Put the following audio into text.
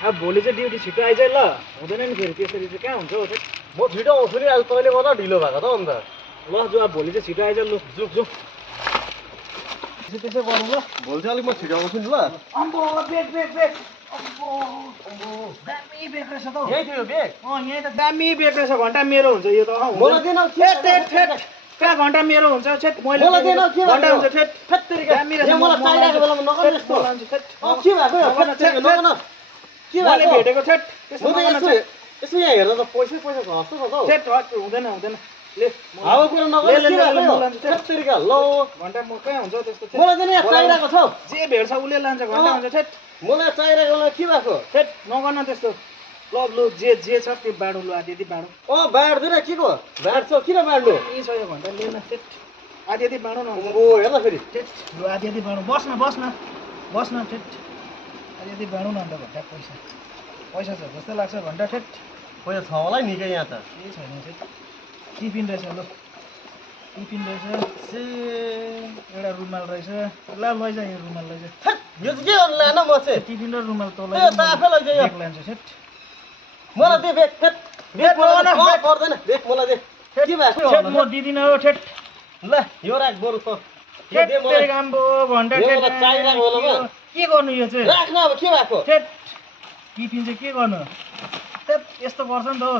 अब भोलि चाहिँ ड्युटी छिटो आइज ल हुँदैन नि फेरि त्यसरी चाहिँ कहाँ हुन्छ हो त म छिटो आउँछु नि आज तैँले गर्दा ढिलो भएको त अन्त ल जो अब भोलि चाहिँ छिटो आइज लु जुक जुक त्यसै गरौँ ल भोलि चाहिँ अलिक म छिटो आउँछु नि ल अम्बो बेग बेग बेग अम्बो दामी बेग रहेछ त यही थियो बेग यही त दामी बेग रहेछ घन्टा मेरो हुन्छ यो त मलाई दिएन कहाँ घन्टा मेरो हुन्छ छेट मैले मलाई दिएन के घन्टा हुन्छ छेट दामी रहेछ मलाई चाहिरहेको बेलामा नगर्नु यस्तो के भएको मैले भेटेको छेट म त यसो यहाँ हेर्दा त पैसा पैसा घस्छ त हौ छेट हुँदैन हुँदैन ले हावा कुरा नगर्नु के भएको तरिका ल घन्टा म कहाँ हुन्छ त्यस्तो मलाई चाहिँ यहाँ चाहिरहेको छ जे भेट्छ उसले लान्छ घन्टा हुन्छ छेट मलाई चाहिरहेको के भएको छेट नगर्न त्यस्तो ल लु जे छ त्यो बाँडु लु आधी बाँडु बाँड्दैन के को बाँड्छ किन बाँड्नु यही छ यो घन्टा लिएन छेट आधी बाँडु न ओ हेर्न फेरि छेट लु आधी बाँडु बस्न छेट आधी बाँडु न अन्त घन्टा पैसा छ जस्तो लाग्छ घन्टा ठेट पैसा छ होला निकै यहाँ त केही छैन छेट टिफिन रहेछ ल टिफिन रहेछ से एउटा रुमाल रहेछ ल लैजा यो रुमाल लैजा यो चाहिँ के गर्नु लान म चाहिँ टिफिन र रुमाल तँ त आफै लैजा यो बेग लान्छु छेट मलाई दे बेग फेट बेग मलाई पर्दैन बेग मलाई दे के भएको छेट म दिदिनँ हो ठेट ल यो राख बरु त ठेट तेरे गाम्बो घन्टा ठेट चाहिरहेको बेलामा के गर्नु यो चाहिँ राख्न अब के भएको ठेट टिफिन चाहिँ के गर्नु त्यत यस्तो गर्छ नि त हो